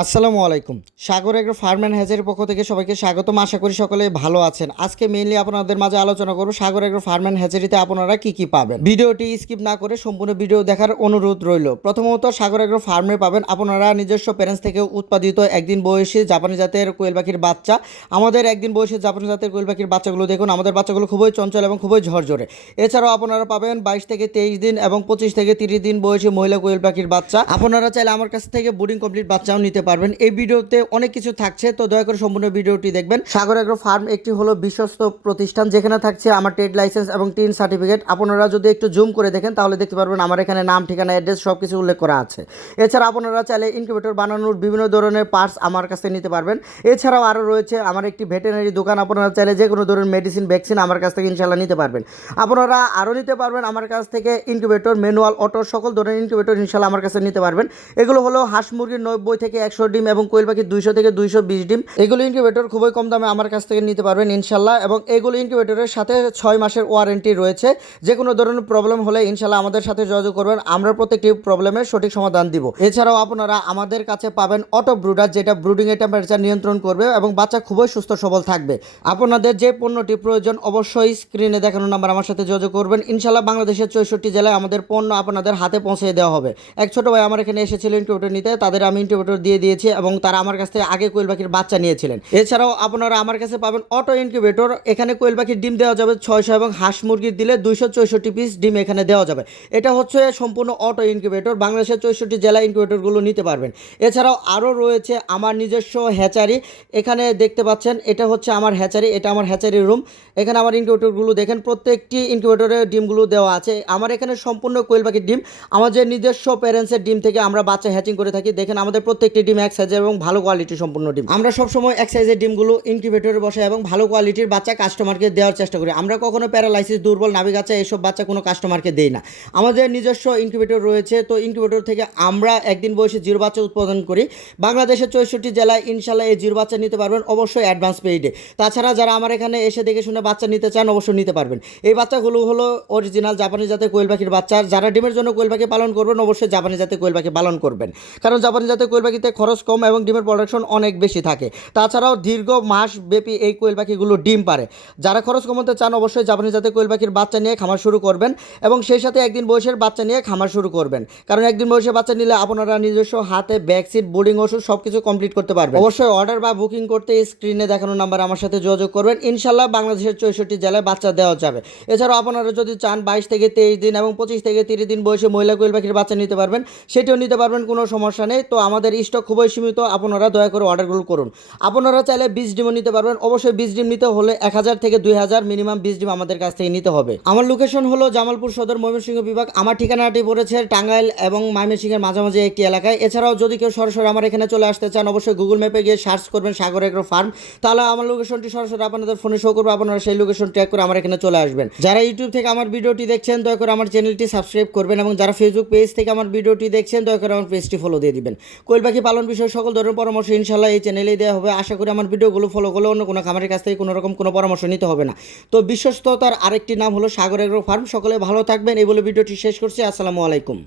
আসসালামু আলাইকুম। Sagar agro farm and হ্যাজের পক্ষ থেকে সবাইকে স্বাগতম। আশা করি সকলে ভালো আছেন। আজকে মেইনলি আপনাদের মাঝে আলোচনা করব সাগর এগ্রো ফার্ম অ্যান্ড হ্যাচারিতে আপনারা কি কি পাবেন। ভিডিওটি স্কিপ না করে সম্পূর্ণ ভিডিও দেখার অনুরোধ রইল। প্রথমত সাগর এগ্রো ফার্মে পাবেন আপনারা নিজস্ব প্যারেন্টস থেকে উৎপাদিত একদিন বয়সী জাপানি জাতের কোয়েল পাখির বাচ্চা। আমাদের একদিন বয়সী জাপানি জাতের কোয়েল পাখির বাচ্চাগুলো দেখুন, আমাদের বাচ্চাগুলো খুবই চঞ্চল এবং খুবই ঝরঝরে। এছাড়াও আপনারা পাবেন বাইশ থেকে তেইশ দিন এবং পঁচিশ থেকে তিরিশ দিন বয়সী মহিলা কোয়েল পাখির বাচ্চা। আপনারা চাইলে আমার কাছ থেকে বোর্ডিং কমপ্লিট বাচ্চাও নিতে পারবেন। এই ভিডিওতে অনেক কিছু থাকছে, তো দয়া করে সম্পূর্ণ ভিডিওটি দেখবেন। সাগর এগ্রো ফার্ম একটি হলো বিশ্বস্ত প্রতিষ্ঠান, যেখানে থাকছে আমার ট্রেড লাইসেন্স এবং টিন সার্টিফিকেট। আপনারা যদি একটু জুম করে দেখেন, তাহলে দেখতে পারবেন আমার এখানে নাম, ঠিকানা, অ্যাড্রেস সব কিছু উল্লেখ করা আছে। এছাড়া আপনারা চাইলে ইনকিউবেটর বানানোর বিভিন্ন ধরনের পার্টস আমার কাছ নিতে পারবেন। এছাড়াও আরও রয়েছে আমার একটি ভেটেনারি দোকান, আপনারা চাইলে যে কোনো ধরনের মেডিসিন ভ্যাকসিন আমার কাছ থেকে ইনশাল্লাহ নিতে পারবেন। আপনারা আরও নিতে পারবেন আমার কাছ থেকে ইনকিউবেটর ম্যানুয়াল অটো সকল ধরনের ইনকিউবেটর ইনশাল্লাহ আমার কাছে নিতে পারবেন। এগুলো হলো হাঁস মুরগির নব্বই থেকে একশো ডিম এবং কোয়েল পাখি দুইশো থেকে দুইশো বিশ ডিম। এগুলো ইনকিউবেটর খুবই কম দামে আমার কাছ থেকে নিতে পারবেন ইনশাল্লাহ এবং এগুলো ইনকিউবেটরের সাথে ছয় মাসের ওয়ারেন্টি রয়েছে। যে কোনো ধরনের প্রবলেম হলে ইনশাল্লাহ আমাদের সাথে যোগাযোগ করবেন, আমরা প্রত্যেকটি প্রবলেমের সঠিক সমাধান দিব। এছাড়াও আপনারা আমাদের কাছে পাবেন অটো ব্রুডার যেটা ব্রুডিং এর টেম্পারেচার নিয়ন্ত্রণ করবে এবং বাচ্চা খুবই সুস্থ সবল থাকবে। আপনাদের যে পণ্যটি প্রয়োজন, অবশ্যই স্ক্রিনে দেখানো নাম্বার আমার সাথে যোগাযোগ করবেন। ইনশাল্লাহ বাংলাদেশের চৌষট্টি জেলায় আমাদের পণ্য আপনাদের হাতে পৌঁছে দেওয়া হবে। এক ছোট ভাই আমার এখানে এসেছিল ইনকিউবেটর নিতে, তাদের আমি ইনকিউবেটর দিয়ে দিয়েছি এবং তারা আমার কাছ থেকে আগে কোয়েল পাখির বাচ্চা নিয়েছিলেন। এছাড়াও আপনারা আমার কাছে পাবেন অটো ইনকিউবেটর। এখানে কোয়েল পাখির ডিম দেওয়া যাবে ছয়শো এবং হাঁস মুরগির দিলে দুইশো চৌষট্টি পিস ডিম এখানে দেওয়া যাবে। এটা হচ্ছে সম্পূর্ণ অটো ইনকিউবেটর। বাংলাদেশের চৌষট্টি জেলা ইনকিউবেটরগুলো নিতে পারবেন। এছাড়াও আরও রয়েছে আমার নিজস্ব হ্যাচারি। এখানে দেখতে পাচ্ছেন, এটা হচ্ছে আমার হ্যাচারি, এটা আমার হ্যাচারি রুম। এখানে আমার ইনকিউবেটরগুলো দেখেন, প্রত্যেকটি ইনকিউবেটরের ডিমগুলো দেওয়া আছে। আমার এখানে সম্পূর্ণ কোয়েল পাখির ডিম। আমাদের নিজস্ব প্যারেন্টসের ডিম থেকে আমরা বাচ্চা হ্যাচিং করে থাকি। দেখেন, আমাদের প্রত্যেকটি ডিম এক সাইজের এবং ভালো কোয়ালিটি সম্পূর্ণ ডিম। আমরা সবসময় এক সাইজের ডিমগুলো ইনকিউবেটরে বসে এবং ভালো কোয়ালিটির বাচ্চা কাস্টমারকে দেওয়ার চেষ্টা করি। আমরা কখনো প্যারালাইসিস দুর্বল নাবি গাছা এইসব বাচ্চা কোনো কাস্টমারকে দেই না। আমাদের নিজস্ব ইনকিউবেটর রয়েছে, তো ইনকিউবেটর থেকে আমরা একদিন বয়সে জিরো বাচ্চা উৎপাদন করি। বাংলাদেশের চৌষট্টি জেলায় ইনশাল্লাহ এই জিরো বাচ্চা নিতে পারবেন, অবশ্যই অ্যাডভান্স পেইডে তাছাড়া যারা আমার এখানে এসে দেখে শুনে বাচ্চা নিতে চান, অবশ্যই নিতে পারবেন। এই বাচ্চাগুলো হলো অরিজিনাল জাপানি জাতের কোয়েল পাখির বাচ্চা। যারা ডিমের জন্য কোয়েল পাখি পালন করবেন, অবশ্যই জাপানি জাতের কোয়েল পাখি পালন করবেন। কারণ জাপানি জাতের কোয়েল পাখিতে খরচ কম এবং ডিমের প্রোডাকশন অনেক বেশি থাকে। তাছাড়াও দীর্ঘ মাস ব্যাপী এই কোয়েল পাখিগুলো ডিম পারে যারা খরচ কমাতে চান অবশ্যই জাপানি জাতের কোয়েল পাখির বাচ্চা নিয়ে খামার শুরু করবেন এবং সেই সাথে একদিন বয়সের বাচ্চা নিয়ে খামার শুরু করবেন। কারণ একদিন বয়সের বাচ্চা নিলে আপনারা নিজস্ব হাতে ভ্যাকসিন বোর্ডিং ওষুধ সব কিছু কমপ্লিট করতে পারবেন। অবশ্যই অর্ডার বা বুকিং করতে স্ক্রিনে দেখানো নাম্বার আমার সাথে যোগাযোগ করবেন। ইনশাল্লাহ বাংলাদেশের চৌষট্টি জেলায় বাচ্চা দেওয়া যাবে। এছাড়াও আপনারা যদি চান বাইশ থেকে তেইশ দিন এবং পঁচিশ থেকে তিরিশ দিন বয়সে মহিলা কোয়েল পাখির বাচ্চা নিতে পারবেন, সেটিও নিতে পারবেন, কোনো সমস্যা নেই। তো আমাদের স্টক খুবই সীমিত, আপনারা দয়া করে অর্ডারগুলো করুন। আপনারা চাইলে বীজ ডিমও নিতে পারবেন। অবশ্যই বীজ ডিম নিতে হলে এক হাজার থেকে দুই হাজার মিনিমাম বীজ ডিম আমাদের কাছ থেকে নিতে হবে। আমার লোকেশন হলো জামালপুর সদর ময়মনসিংহ বিভাগ। আমার ঠিকানাটি পড়েছে টাঙ্গাইল এবং ময়মনসিংহের মাঝামাঝি একটি এলাকায়। এছাড়াও যদি কেউ সরাসরি আমার এখানে চলে আসতে চান, অবশ্যই গুগল ম্যাপে গিয়ে সার্চ করবেন সাগর এগ্রো ফার্ম। তাহলে আমার লোকেশনটি সরাসরি আপনাদের ফোনে শো করবে। আপনারা সেই লোকেশন ট্র্যাক করে আমার এখানে চলে আসবেন। যারা ইউটিউব থেকে আমার ভিডিওটি দেখছেন, দয়া করে আমার চ্যানেলটি সাবস্ক্রাইব করবেন এবং যারা ফেসবুক পেজ থেকে আমার ভিডিওটি দেখছেন, দয়া করে আমার পেজটি ফলো দিয়ে দিবেন। কোয়েল পাখি পালন বিষয়ে সকল ধরনের পরামর্শ ইনশাল্লাহ এই চ্যানেলেই দেওয়া হবে। আশা করি আমার ভিডিওগুলো ফলো করলে অন্য কোনো খামারের কাছ থেকে কোনো রকম কোনো পরামর্শ নিতে হবে না। তো বিশ্বস্ততার আরেকটি নাম হলো সাগর এগ্রো ফার্ম। সকলে ভালো থাকবেন। এই বলে ভিডিওটি শেষ করছি। আসসালামু আলাইকুম।